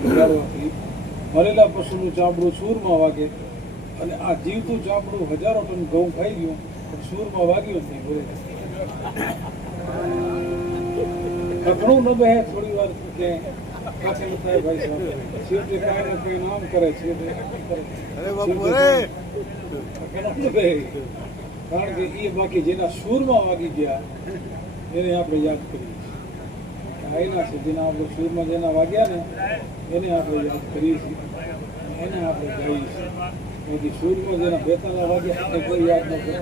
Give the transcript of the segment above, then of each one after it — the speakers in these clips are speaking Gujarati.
ઉગાડવાથી મરેલા પશુનું ચામડું સૂરમાં વાગે અને આ જીવતું ચામડું હજારો ટન ઘઉં ખાઈ ગયું પણ સૂરમાં વાગ્યું નહીં બોલે ઘણું ન બે થોડી વાર કે કાઠે થાય ભાઈ સાહેબ શિવજે કાંઈ ને કંઈ નામ કરે છે કારણ કે એ બાકી જેના સૂરમાં વાગી ગયા એને આપણે યાદ કરીએ આયના છે જેના આપણે સૂરમાં જેના વાગ્યા ને એને આપણે યાદ કરીએ છીએ એને આપણે ગાઈએ છીએ બાકી સૂરમાં જેના બેતાના વાગ્યા એને કોઈ યાદ ન કરે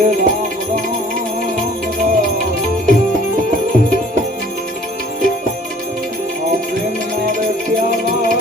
હે રામ રામ રામ આ પ્રેમ ના રે પ્યાલા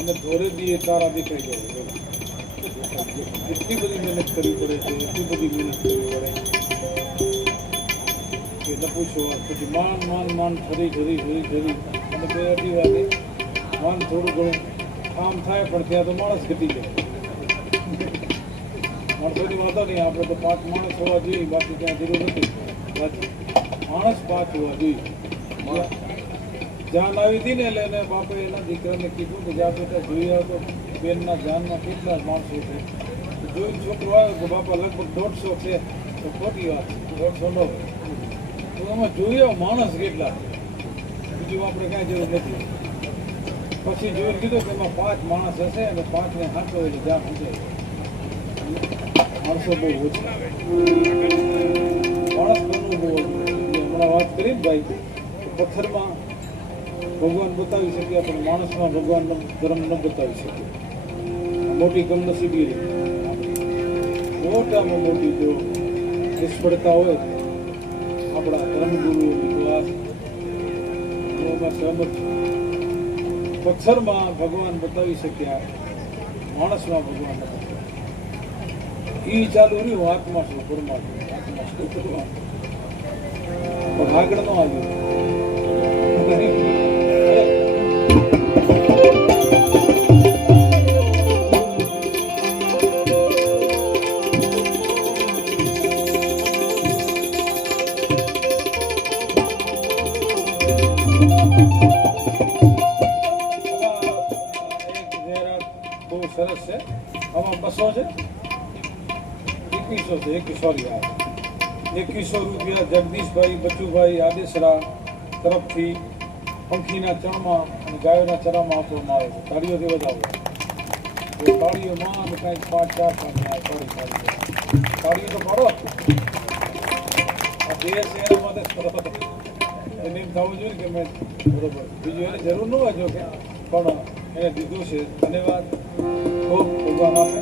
અને ધોરે દીએ તારા દેખાઈ જાય. એટલી બધી મહેનત કરવી પડે છે, એટલી બધી મહેનત કરવી પડે કે ન પૂછો. પછી માંડ ફરી અને 2-2 વાગે માંડ થોડું ઘણું કામ થાય, પણ ત્યાં તો માણસ ઘટી જાય. માણસોની વાતો નહીં, આપણે તો 5 માણસ હોવા જોઈએ, બાકી ત્યાં જરૂર નથી. માણસ 5 હોવા જોઈએ. જાન આવી હતી ને એટલે એને બાપે એના દીકરાને કીધું કે જ્યાં બેટા જોઈ આવ્યો તો બેનના જાનમાં કેટલા માણસો છે. જોઈને છોકરો આવ્યો કે બાપા લગભગ 150 છે. તો ખોટી વાત, 150 નો. તો એમાં જોઈ આવ્યો માણસ કેટલા, બીજું આપણે કાંઈ જરૂર નથી. પછી જોઈને કીધું કે એમાં 5 માણસ હશે અને 5ને હાથો એટલે જ્યાં પૂછાય. માણસો બહુ ઓછા, માણસ બનવું બહુ ઓછું. હમણાં વાત કરી ને ભાઈ, પથ્થરમાં ભગવાન બતાવી શક્યા, પણ માણસમાં ભગવાન ધર્મ ન બતાવી શક્યા. મોટી કમનસીબી મોટામાં મોટી જો નિષ્ફળતા હોય આપણા ધર્મગુરુઓની, તો આ સહમત. પથ્થરમાં ભગવાન બતાવી શક્યા, માણસમાં ભગવાન ન બતાવી. એ ચાલુ રહ્યું આત્મા શું પરમાત્મા, આત્મા શું ભગવાન, પણ આગળ ન આવ્યું. સરસ છે. આમાં 200 છે, 2100 છે. 2100 રૂપિયા જગદીશભાઈ બચુભાઈ આદેસરા તરફથી પંખીના ચણમાં અને ગાયોના ચરામાં આપવામાં આવે છે. તાળીઓથી વધાવો. તાળીઓમાં અને કાંઈક 5-4 તાળીઓ તો પાડો. આ 2 છે એના માટે એને એમ થવું જોઈએ કે મેં બરોબર, બીજું એને જરૂર ન હોય જો કે, પણ એને દીધું છે. ધન્યવાદ. ખૂબ ભગવાન આપે.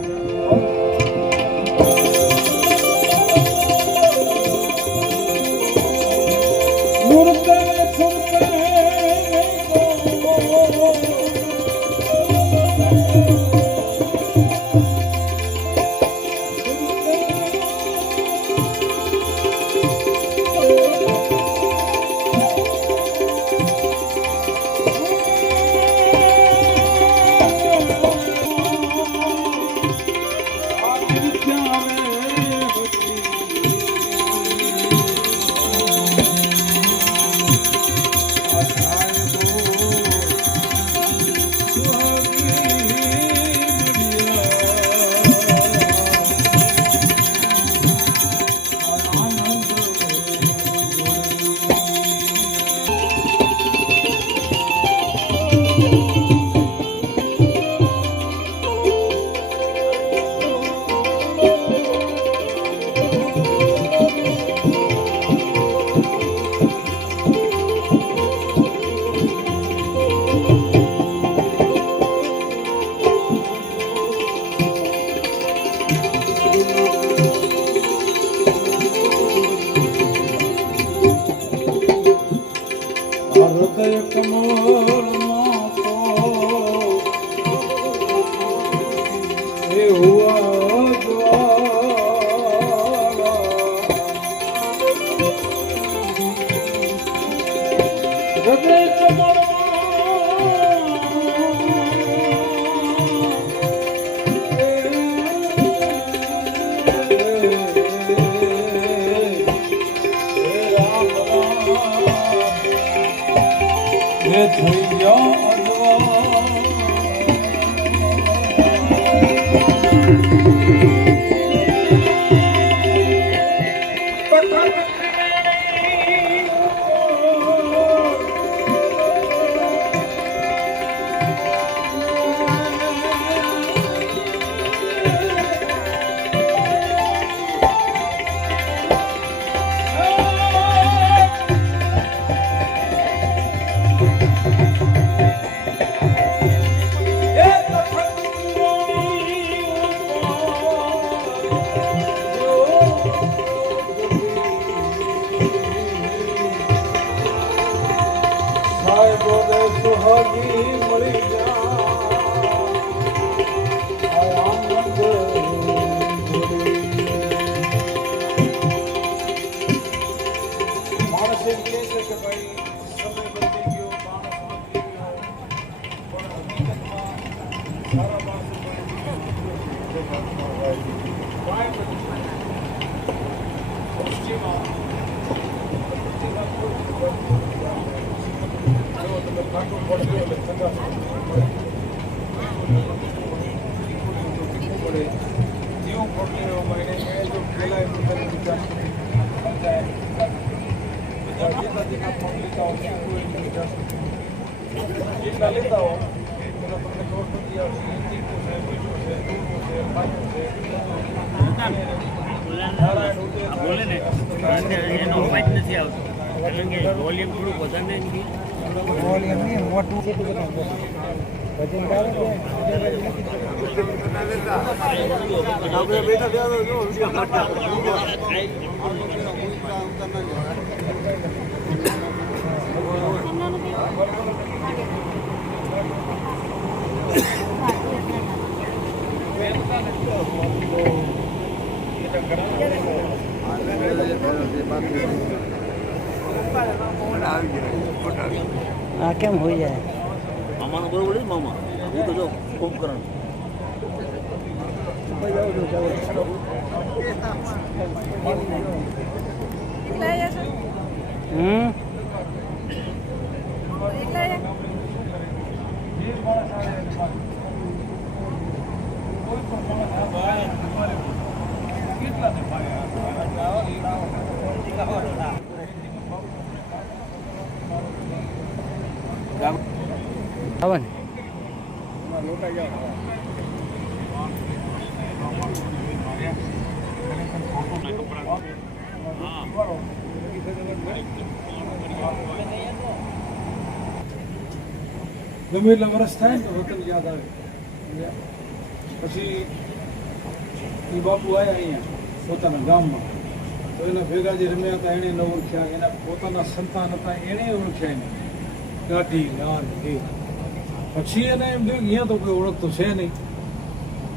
સારા માણસો સૃષ્ટિમાં તમે કાંટું પડ્યું એટલે ઠંડા પડે જેવું પડેવામાં એને જો પેલા પોતાની વિચાર જેટલા લેતા હો એના તમને ખબર પડતી આવશે તીખું છે મીઠું છે દૂધનું છે ખાટું છે બોલે ને એનો અવાજ નથી આવતો કારણ કે વોલ્યુમ થોડું વધારે વોલ્યુમ નહીં મોટું છે વજન આપણે બેઠા થયા જો આ કેમ હોય જાય મામાનું બરોબર છે મામા હું તો જો ઉપકરણ ગમે એટલા વર્ષ થાય ને તો વતન યાદ આવે પછી એ બાપુ આવ્યા અહીંયા પોતાના ગામમાં તો એના ભેગા જે રમ્યા હતા એણે ન ઓળખ્યા એના પોતાના સંતાન હતા એણે ઓળખ્યા એને ગાંઠી લાલ એ પછી એને એમ થયું કે અહીંયા તો કોઈ ઓળખતું છે નહીં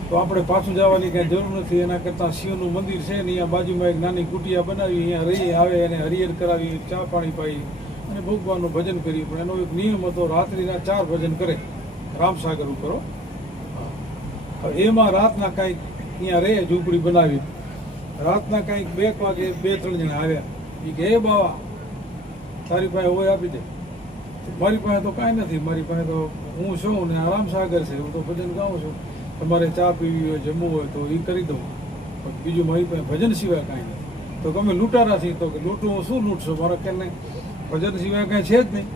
તો આપણે પાછું જવાની કાંઈ જરૂર નથી એના કરતાં શિવનું મંદિર છે ને અહીંયા બાજુમાં એક નાની કુટિયા બનાવી અહીંયા રહી આવે એને હરિહર કરાવી ચા પાણી પાઈ અને ભગવાનનું ભજન કર્યું પણ એનો એક નિયમ હતો રાત્રિના 4 ભજન કરે રામસાગર કરો એમાં રાતના કાંઈક અહીંયા રહે ઝૂંપડી બનાવી રાતના કાંઈક 2 વાગે 2-3 જણા આવ્યા એ કે હે બાવા તારી પાસે હોય આપી દે મારી પાસે તો કાંઈ નથી મારી પાસે તો હું છું ને આ રામસાગર છે હું તો ભજન ગાઉં છું તમારે ચા પીવી હોય જમવું હોય તો એ કરી દઉં પણ બીજું મારી પાસે ભજન સિવાય કાંઈ નથી તો ગમે લૂંટારા છીએ તો કે લૂંટું હું શું લૂંટશો મારો કે નહીં ભજન સિવાય કાંઈ છે જ નહીં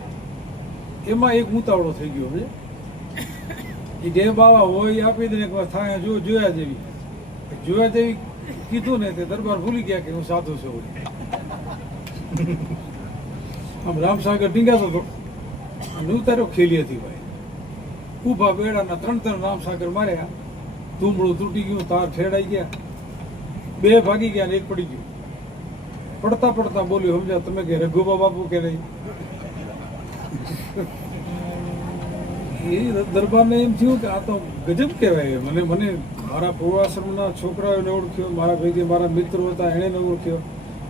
એમાં એક ઉતાવળો થઈ ગયો છે એ જે બાવા હોય એ આપી દે એક વાર થાય જોયા જેવી કીધું ને તે દરબાર ભૂલી ગયા કે હું સાધુ છું આમ રામસાગર ટીંગાતો હતો અને ઉતાર્યો ખેલી હતી ભાઈ ઊભા બેડાના 3 રામસાગર માર્યા ધૂમડું તૂટી ગયું તાર ઠેડાઈ ગયા 2 ભાગી ગયા ને 1 પડી ગયું પડતા પડતા બોલ્યું સમજ્યા તમે કે રઘુબા બાપુ કે નહીં એ દરબારને એમ થયું કે આ તો ગજબ કહેવાય મને મારા પૂર્વાશ્રમના છોકરાઓને ઓળખ્યો મારા ભેગી મારા મિત્રો હતા એણે ઓળખ્યો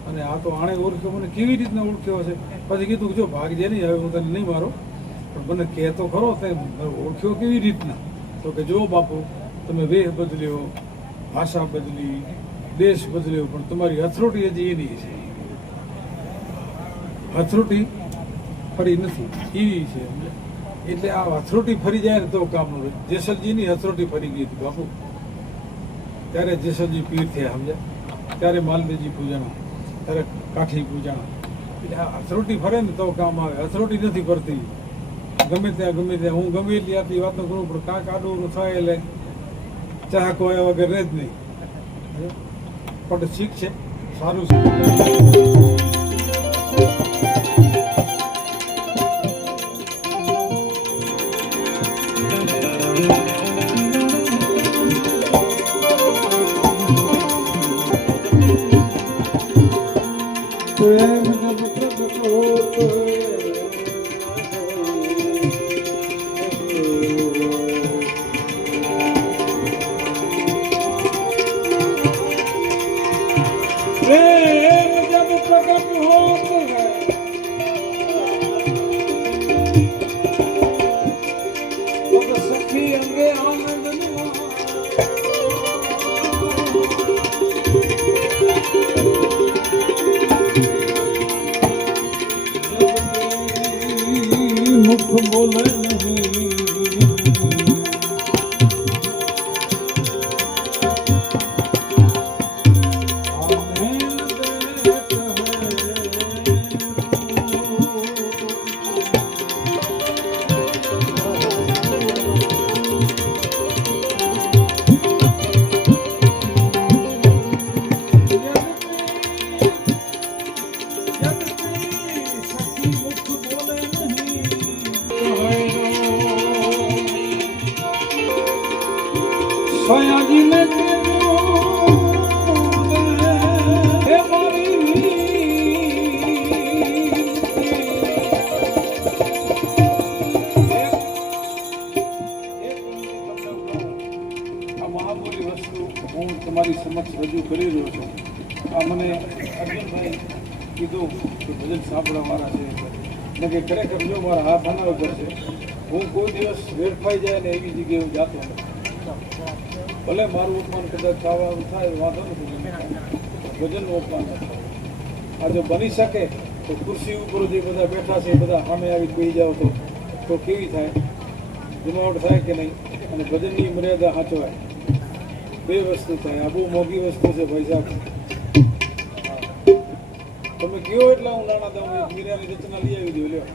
અને આ તો આણે ઓળખ્યો મને કેવી રીતના ઓળખ્યો હશે પછી કીધું જો ભાગજે નહીં હવે હું તને નહીં મારો પણ મને કહે તો ખરો તે ઓળખ્યો કેવી રીતના તો કે જો બાપુ તમે વેહ બદલ્યો ભાષા બદલી દેશ બદલ્યો પણ તમારી હથરોટી હજી એની છે હથરોટી ફરી નથી એવી છે એટલે આ હથરોટી ફરી જાય ને તો કામનું રહે જેસલજીની હથરોટી ફરી ગઈ હતી બાપુ ત્યારે જેસલજી પીર થયા સમજ્યા ત્યારે માલદેવજી પૂજાણા ત્યારે કાઠી પૂજાણા એટલે આ હથરોટી ફરે ને તો કામ આવે હથરોટી નથી ફરતી ગમે ત્યાં હું ગમે એટલી આટલી વાતો કરું પણ કાંક આડું થાય એટલે ચાહકો એ વગર રહે જ નહીં પણ શીખ છે સારું છે सखी अंगे आनंद બોલે નહીં સયાજીને હે મારી આ મહામૂલી વસ્તુ હું તમારી સમક્ષ રજૂ કરી રહ્યો છું. આ મને અર્જુનભાઈ કીધું કે ભજન સાંભળવાવાળા છે ને કે ખરેખર જો મારા હાથ આના ઉપર છે. હું કોઈ દિવસ વેડફાઈ જાય ને એવી જગ્યાએ હું જાતો નથી. ભલે મારું અપમાન કદાચ થવાનું થાય વાંધો નથી, ભજનનું અપમાન ન થાય. આ જો બની શકે તો ખુરશી ઉપર જે બધા બેઠા છે એ બધા સામે આવી બેસી જાઓ તો કેવી થાય, જમાવટ થાય કે નહીં, અને ભજનની મર્યાદા સાચવાય. બે વસ્તુ થાય. આ બહુ મોંઘી વસ્તુ છે ભાઈ સાહેબ. તમે કહો એટલે હું નાના દઉં, એક મીરાની રચના લઈ આવી દઉં. લ્યો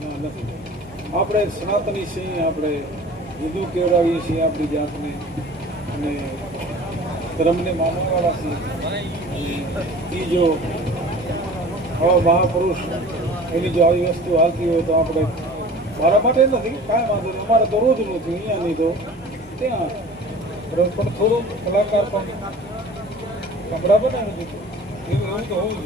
ના નથી. આપણે સનાતની છીએ, આપણે હિન્દુ કહેવાવીએ છીએ આપણી જાતને, અને ધર્મને માનવાવાળા છીએ. એ જો આવા મહાપુરુષ એની જો આવી વસ્તુ હાલતી હોય તો આપણે, મારા માટે નથી કાંઈ વાંધો નહીં, અમારે તો રોજ નથી, અહીંયા નહીં તો ત્યાં, પણ થોડું કલાકાર પણ કપડાં બનાવી દીધું એવું તો હોવું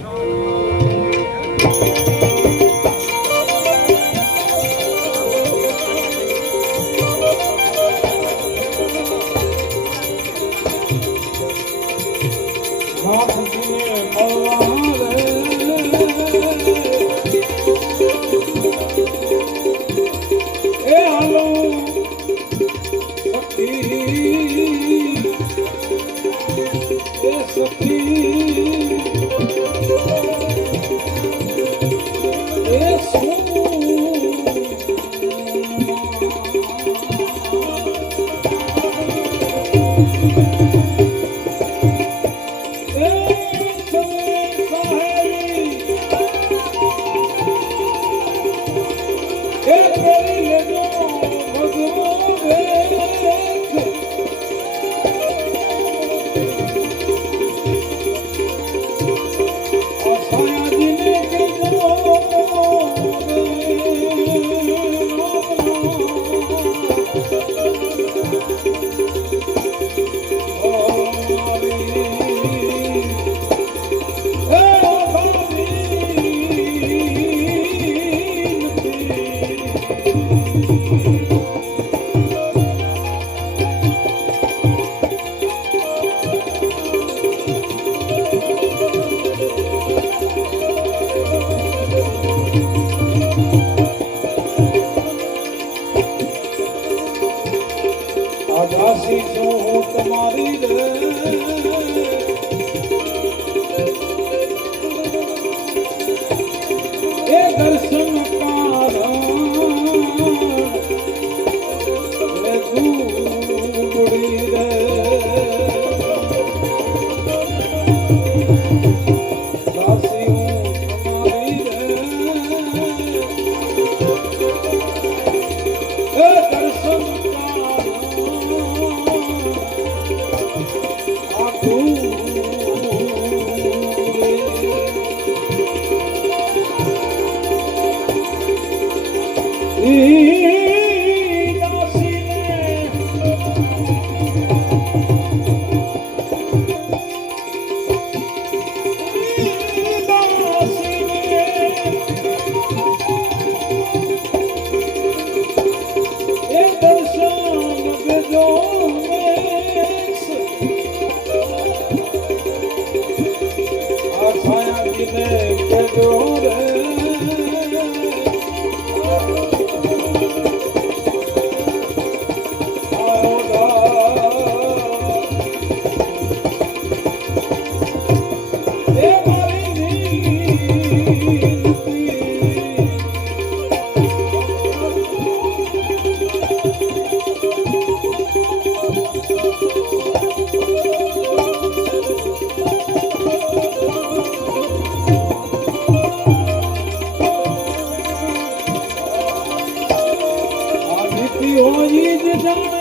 વીતી હોય જ જાણે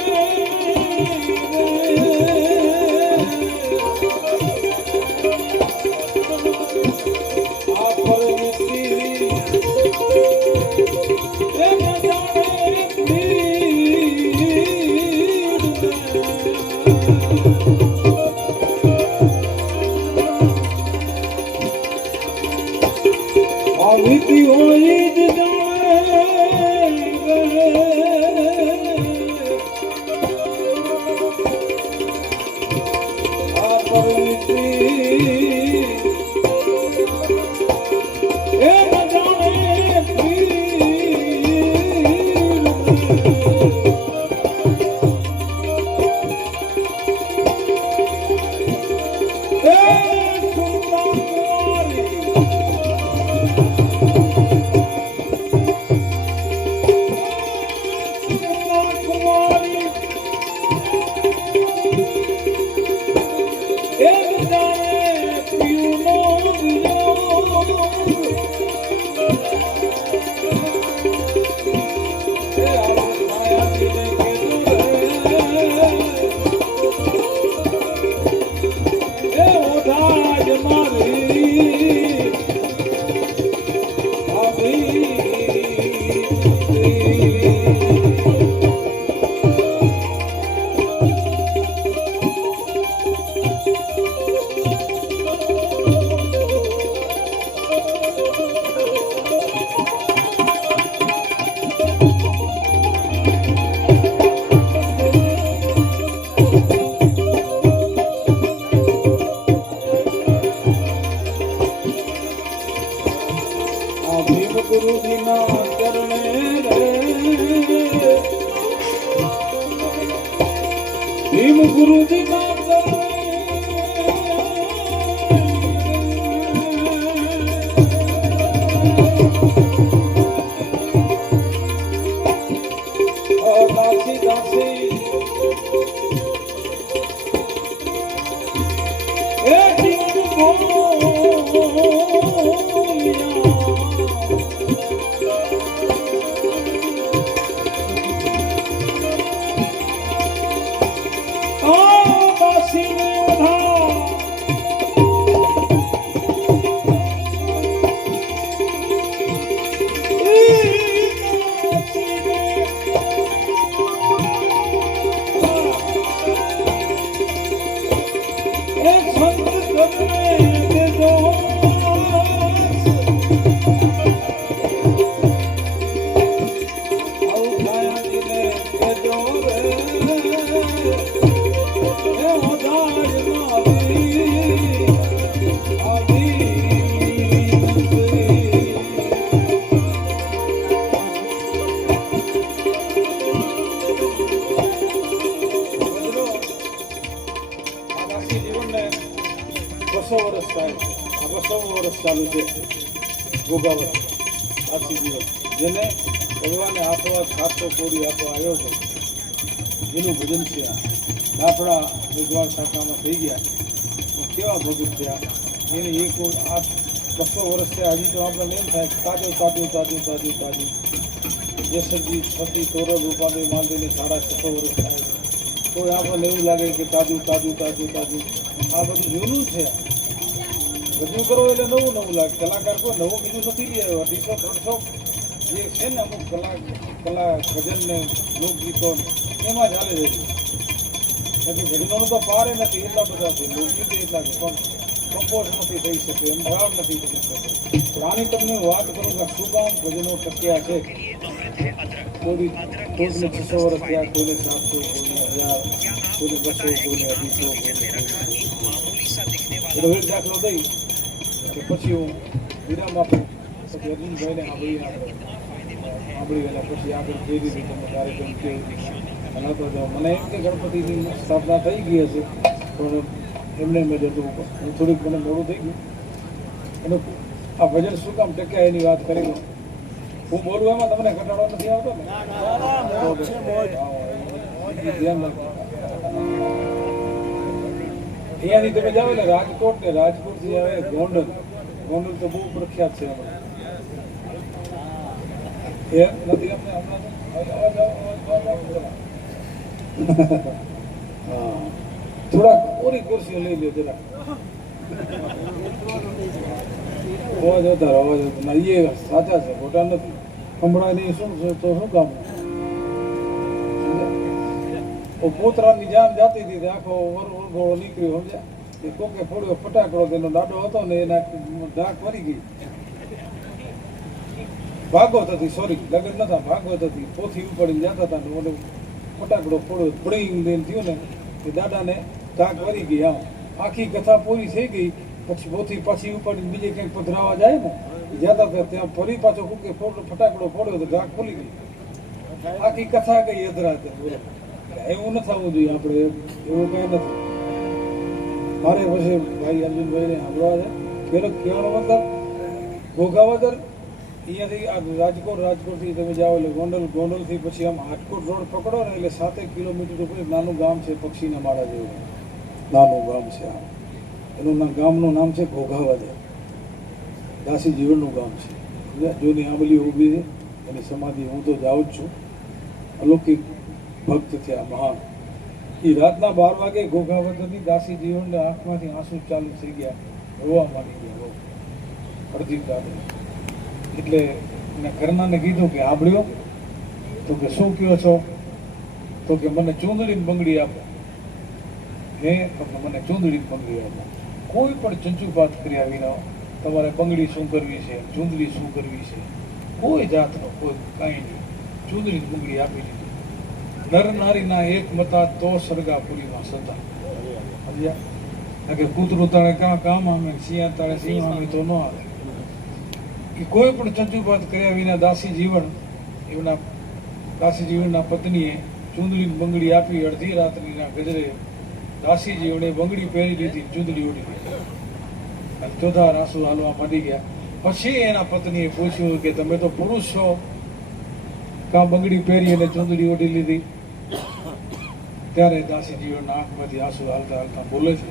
આ પરમિતિ એ ન જાણે આ વીતી હોય જ ભીમ ગુરુજી ના દાસી દાસી એ જીવન ચાલુ છે ભોગાવત આખી દિવસ જેને ભગવાને આપવા 700 કોડી આપવા આવ્યો છે એનું ભજન છે આપણા ભગવાન શાખામાં થઈ ગયા કેવા ભગત થયા એને એક આ 200 વર્ષ થયા હજી તો આપણે એમ થાય તાજું તાજું તાજું તાજું તાજું જેસરજી છતી તોરલ રૂપાદેવ માંડીને 650 વર્ષ થાય તો આપણને એવું લાગે કે તાજું તાજું તાજું તાજું આ બધું જૂનું છે રજૂ કરો એટલે નવું નવું લાગે કલાકાર કોઈ નવું બીજું નથી લઈ આવ્યો 200-300 જે છે ને અમુક કલા ભજન ને લોકગીતો એમાં ચાલે છે એટલે ભજનોનો તો પાર નથી એટલા બધા છે લોકગીત એટલા છે પણ કમ્પોઝ નથી થઈ શકે એમ ભાવ નથી થઈ શકે આની તમને વાત કરું કે શું કામ ભજનો ટક્યા છે કોઈને 600 વર્ષ થયા કોઈને 700 કોઈને 1000 કોઈને 200 કોઈને 250 એટલે એક દાખલો દઈ કે પછી હું વિરામ આપું પછી અર્જુનભાઈને સાંભળી ગયેલા પછી આગળ જે રીતે તમે કાર્યક્રમ કેવું તો મને એમ કે ગણપતિની સ્થાપના થઈ ગઈ હશે પણ એમને મેં જતું હું થોડીક મને મોડું થઈ ગયું અને આ ભજન શું કામ ટક્યા એની વાત કરી હું બોલું એમાં તમને ઘટાડો નથી આવતો ને ધ્યાન રાખો અહીંયાથી તમે જાઓ ને રાજકોટ ને રાજકોટથી આવે ગોંડલ ગોંડલ તો બહુ પ્રખ્યાત છે એ નથી અમને હમણાં હા થોડાક ઓરી ખુરશીઓ લઈ લે જરા અવાજ હતા અવાજ ના એ સાચા છે ખોટા નથી હમણાં નહીં શું છે તો શું કામ પોતરાની જાન જાતી હતી આખો વરઘોડો નીકળ્યો સમજ્યા એ કોકે ફોડ્યો ફટાકડો તેનો દાડો હતો ને એના ડાક મરી ગઈ ભાગવત હતી સોરી લગ્ન નતા ભાગવત હતી પોથી ઉપાડીને જતા હતા ને ઓલો ફટાકડો ફોડ્યો બ્રિંગ દઈને થયું ને એ દાદાને ડાક મરી ગઈ આમ આખી કથા પૂરી થઈ ગઈ પછી પોથી પાછી ઉપાડીને બીજે ક્યાંક પધરાવા જાય ને જતા હતા ત્યાં ફરી પાછો કોકે ફટાકડો ફોડ્યો તો ડાક ખુલી ગઈ આખી કથા ગઈ અધરાતે એવું ન થવું જોઈએ આપણે એવું કઈ નથી મારે પછી ભાઈ અર્જુનભાઈને સાંભળવા છે પેલો કહેવાનો મતલબ ઘોઘાવદર અહીંયાથી આ રાજકોટથી તમે જાઓ એટલે ગોંડલથી પછી આમ હાટકોટ રોડ પકડો ને એટલે 7 કિલોમીટર ઉપર નાનું ગામ છે પક્ષીના માળા જેવું નાનું ગામ છે આ એનું ગામનું નામ છે ઘોઘાવદર દાસી જીવનનું ગામ છે જૂની આંબલી ઊભી છે એની સમાધિ હું તો જાઉં જ છું અલૌકિક ભક્ત થયા મહાન એ રાતના 12 વાગે ઘોઘાવદરની દાસી જીવનને આંખમાંથી આંસુ ચાલુ થઈ ગયા રોવા માંડી ગયા અડધી રાતે એટલે એના ઘરનાને કીધું કે આંબળ્યો તો કે શું કહો છો તો કે મને ચૂંદડી બંગડી આપો હે મને ચૂંદડી બંગડી આપો કોઈ પણ ચંચુપાત કર્યા વિના તમારે બંગડી શું કરવી છે ચૂંદડી શું કરવી છે કોઈ જાતનો કોઈ કાંઈ નહીં ચૂંદડી બંગડી આપી દીધી નર નારીના એક મતા તો સરગાપુરીમાં સતા સમજ્યા કે કૂતરું તાળે કામ આવે સિંહ તાળે સિંહ આવે તો ન આવે કે કોઈ પણ ચંચુપાત કર્યા વિના દાસી જીવનના પત્નીએ ચૂંદડી બંગડી આપી અડધી રાત્રિના ગજરે દાસી જીવને બંગડી પહેરી લીધી ચૂંદડી ઓઢી લીધી અને ચોથા આંસુ હાલવા માંડી ગયા પછી એના પત્નીએ પૂછ્યું કે તમે તો પુરુષ છો કાં બંગડી પહેરી અને ચૂંદડી ઓઢી લીધી ત્યારે દાસી જીવનના આંખમાંથી આંસુ હાલતા હાલતા બોલે છે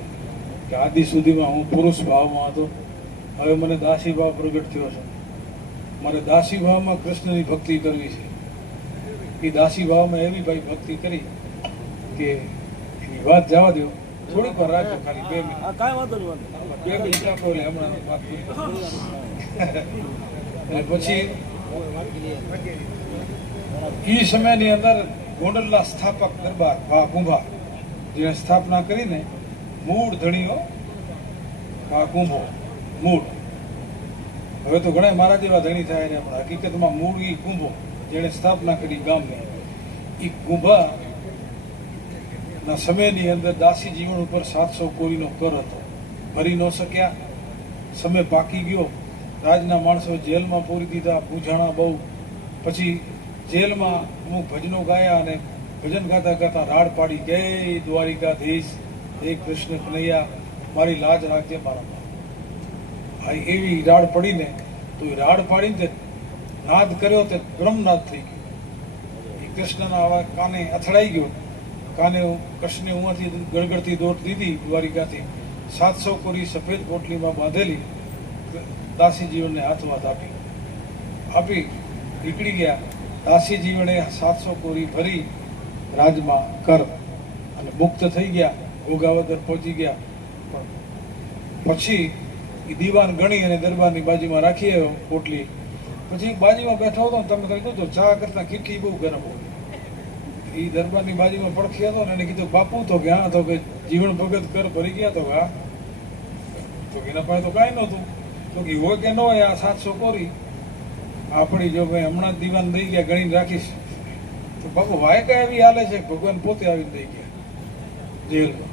કે આદિ સુધીમાં હું પુરુષ ભાવમાં હતો હવે મને દાસી ભાવ પ્રગટ થયો છે મારે દાસી ભાવમાં કૃષ્ણની ભક્તિ કરવી છે એ દાસી ભાવમાં એવી ભાઈ ભક્તિ કરી કે એની વાત જવા દો થોડીક વાર રાખજો ખાલી 2 મિનિટ કાંઈ વાંધો નહીં 2 મિનિટ રાખો એટલે હમણાં વાત કરી અને પછી એ સમયની અંદર ગોંડલના સ્થાપક દરબાર ભા કુંભા જેણે સ્થાપના કરીને મૂળ ધણીઓ ભા કુંભો મૂળ હવે તો ઘણા મારા જેવા ધણી થાય ને પણ હકીકતમાં મૂળ એ કુંભો જેણે સ્થાપના કરી ગામની એ કુંભા ના સમયની અંદર દાસી જીવન ઉપર 700 કોરીનો કર હતો ભરી ન શક્યા સમય પાકી ગયો રાજના માણસો જેલમાં પૂરી દીધા પૂજાણા બહુ પછી જેલમાં અમુક ભજનો ગાયા અને ભજન ગાતા ગાતા રાડ પાડી ગઈ દ્વારિકાધીશ હે કૃષ્ણ કનૈયા મારી લાજ રાખજે મારા હા એવી રાડ પડીને તો એ રાડ પાડીને નાદ કર્યો તે બ્રહ્મનાદ થઈ ગયો એ કૃષ્ણના આવા કાને અથડાઈ ગયો કાને કૃષ્ણે ઉમાંથી ગળગળતી દોટ દીધી દ્વારિકાથી 700 કોરી સફેદ પોટલીમાં બાંધેલી દાસી જીવનને હાથમાં આપી નીકળી ગયા દાસી જીવને 700 કોરી ભરી રાજમાં કર અને મુક્ત થઈ ગયા ઘોઘાવદર પહોંચી ગયા પછી એ દીવાન ગણી અને દરબારની બાજુમાં રાખી આવ્યો પોટલી પછી બાજુમાં બેઠો હતો ને તમે કહ્યું તો ચા કરતા કેટલી બહુ ગરમ હોય એ દરબારની બાજુમાં પડખી હતો ને એને કીધું બાપુ તો કે હા તો કે જીવન ભગત કર ભરી ગયા તો હા તો એના પાસે તો કાંઈ નહોતું તો કે હોય કે ન હોય આ 700 કોરી આપણી જો ભાઈ હમણાં જ દીવાન દઈ ગયા ગણીને રાખીશ તો બાપુ વાયકા એવી હાલે છે ભગવાન પોતે આવીને દઈ ગયા જેલમાં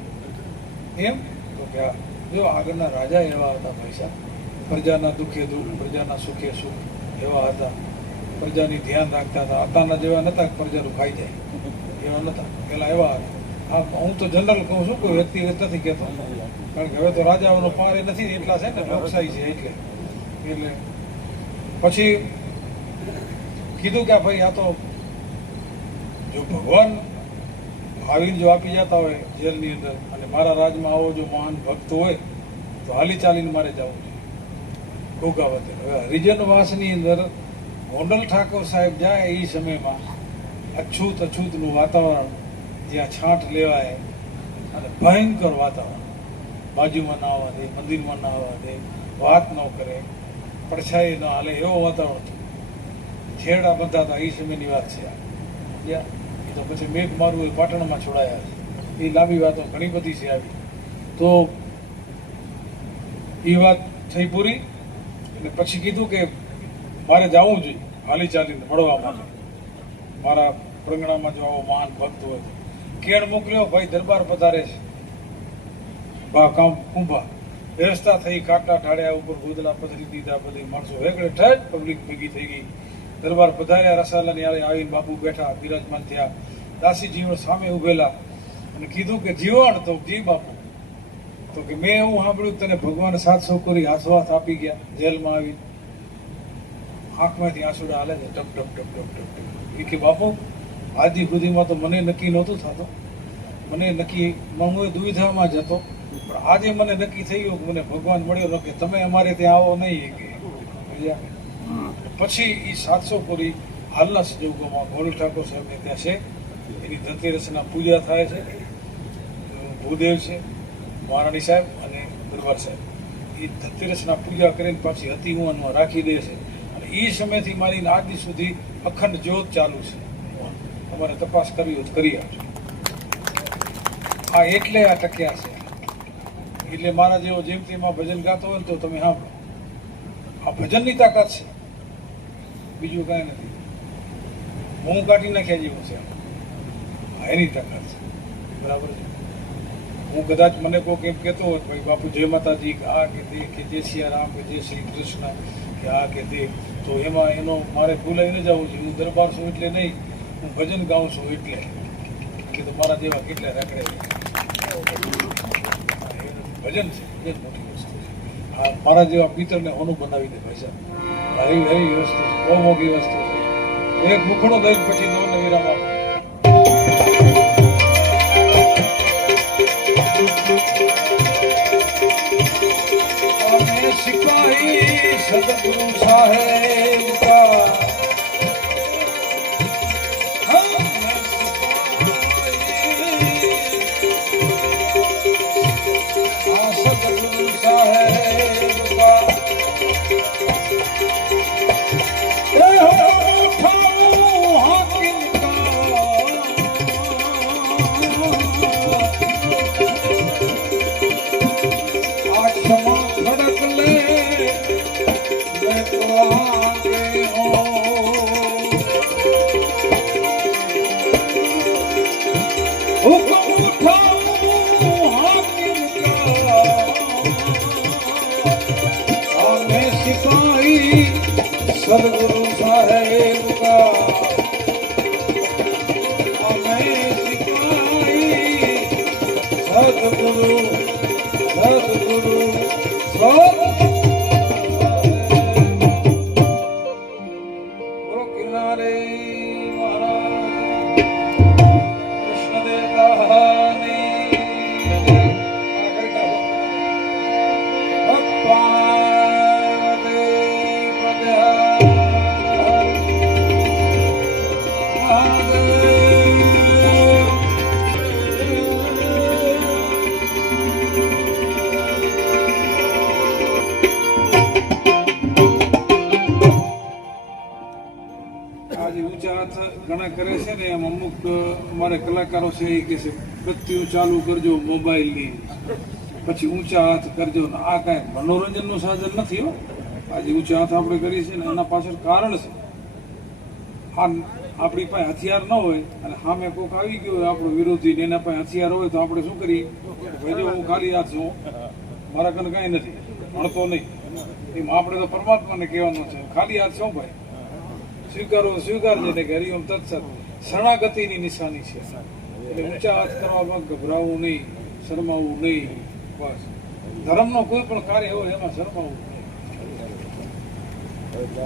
એમ તો કે જો આગળના રાજા એવા હતા પૈસા પ્રજાના દુઃખે દુઃખ પ્રજાના સુખે સુખ એવા હતા પ્રજાની ધ્યાન રાખતા હતા અત્યારના જેવા નતા પ્રજાનું ખાઈ જાય એવા નતા પેલા એવા હતા હા હું તો જનરલ કહું છું કોઈ વ્યક્તિગત નથી કહેતો કારણ કે હવે તો રાજાઓનો પાર એ નથી એટલા છે ને લોકશાહી છે એટલે પછી કીધું કે ભાઈ આ તો જો ભગવાન આવીને જો આપી જતા હોય જેલની અંદર અને મારા રાજમાં આવો જો મહાન ભક્ત હોય તો હાલી ચાલીને મારે જવું જોઈએ ઘોઘાવદર હવે હરિજનવાસની અંદર ગોંડલ ઠાકોર સાહેબ જાય એ સમયમાં અછૂતનું વાતાવરણ, જ્યાં છાંટ લેવાય અને ભયંકર વાતાવરણ, બાજુમાં ના આવવા દે, મંદિરમાં ના આવવા દે, વાત ન કરે, પડછાઈ ન હાલે, એવો વાતાવરણ હતું. છેડા બધા હતા. એ સમયની વાત છે આ. તો પછી મેઘ મારું એ પાટણમાં છોડાયા છે. એ લાંબી વાતો ઘણી બધી છે આવી. તો એ વાત થઈ પૂરી. એટલે પછી કીધું કે મારે જવું જોઈએ હાલી ચાલીને મળવા માટે. મારા પ્રંગણામાં જો આવો મહાન ભક્ત હોય કેણ મોકલ્યો, ભાઈ દરબાર પધારે છે. બા કામ કુંભા વ્યવસ્થા થઈ, કાંટા ઢાળ્યા, ઉપર ગોદલા પથરી દીધા, બધી માણસો વેગળે ઠેઠ પબ્લિક ભેગી થઈ ગઈ. દરબાર પધાર્યા, રસાલાની આડે આવીને બાપુ બેઠા, બિરાજમાન થયા. દાસીજીઓ સામે ઉભેલા અને કીધું કે જીવણ તો જી બાપુ. તો કે મેં એવું સાંભળ્યું તને ભગવાન 700 કરી હાથ આપી ગયા જેલમાં આવી. આંખમાંથી આંસુડા હાલે છે, ટપ ટપ ટપ ટપ ટપ ટપ. એ કે બાપુ આદિ સુધીમાં તો મને નક્કી નહોતું થતું, મને નક્કી હું દુવિધામાં જ હતો, પણ આજે મને નક્કી થયું કે મને ભગવાન મળ્યો કે તમે અમારે ત્યાં આવો નહીં. કે પછી એ 700 કોરી હાલના સંજોગોમાં ગોળી ઠાકોર સાહેબને ત્યાં છે. એની ધનતેરસના પૂજા થાય છે. ભૂદેવ છે, મહારાણી સાહેબ અને દરબાર સાહેબ એ ધનતેરસના પૂજા કરીને પાછી હતી હુંમાં રાખી દે છે. અને એ સમયથી મારી આજ દી સુધી અખંડ જ્યોત ચાલુ છે. તમારે તપાસ કરવી હોય તો કરી આપજો. આ એટલે આ ટક્યા છે. એટલે મારા જેવો જેમ તેમાં ભજન ગાતો હોય ને તો તમે સાંભળો. આ ભજનની તાકાત છે, બીજું કાંઈ નથી. હું કાઢી નાખ્યા જેવું છે. એની તાકાત છે. બરાબર છે. હું કદાચ મને કોઈક એમ કહેતો હોત ભાઈ બાપુ જય માતાજી કે આ કે તે કે જય સિયારામ કે જય શ્રી કૃષ્ણ કે આ કે તે, તો એમાં એનો મારે ભૂલાઈને જવું છે. હું દરબાર છું એટલે નહીં, હું ભજન ગાઉં છું એટલે. કે તો મારા જેવા કેટલા રખડે. ભજન છે, ભજન મોટી વસ્તુ છે. આ મારા જેવા પિત્તરને હોનું બનાવી દે ભાઈ સાહેબ. હરી હરી વસ્તુ છે, બહુ મોટી વસ્તુ છે. એક મુખડો દઈને પછી દોને વિરામ આપો. सिपाही सदगुरु साहेब का सदगुरु साहेब का सदगुरु साहेब का हमें सिखाई। सदगुरु सदगुरु बोलो किनारे महाराज कृष्णदेव कहानी ઘણા કરે છે ને. એમ અમુક અમારે કલાકારો છે એ કે છે બત્તીઓ ચાલુ કરજો મોબાઈલની, પછી ઊંચા હાથ કરજો. આ કાંઈ મનોરંજનનું સાધન નથી હો. આજે ઊંચા હાથ આપણે કરીએ છીએ ને એના પાછળ કારણ છે. આ આપણી પાસે હથિયાર ન હોય અને સામે કોઈક આવી ગયો હોય આપણો વિરોધી ને એના પાસે હથિયાર હોય તો આપણે શું કરીએ? ભાઈ જો હું ખાલી હાથ છું, મારા કને કાંઈ નથી, ભણતો નહીં. એમ આપણે તો પરમાત્માને કહેવાનું છે ખાલી હાથ છો ભાઈ, સ્વીકારો સ્વીકારજે ને કે હરિઓમ તત્સત. શરણાગતિની નિશાની છે. એટલે ઊંચા હાથ કરવામાં ગભરાવું નહીં, શરમાવું નહીં. બસ ધર્મનો કોઈ પણ કાર્ય હોય એમાં શરમાવું નહીં.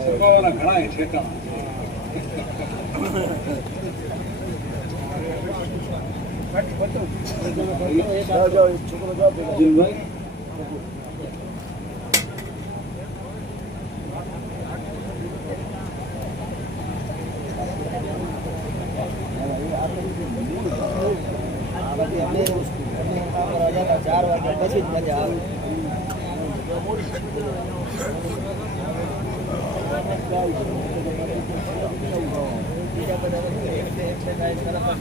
શરમાવાના ઘણા ઠેકાણા. જીલભાઈ બાકી અમે કામ કરવા જતા 4 વાગ્યા પછી જ મજા આવે. બીજા બધા એક્સરસાઇઝ કરવા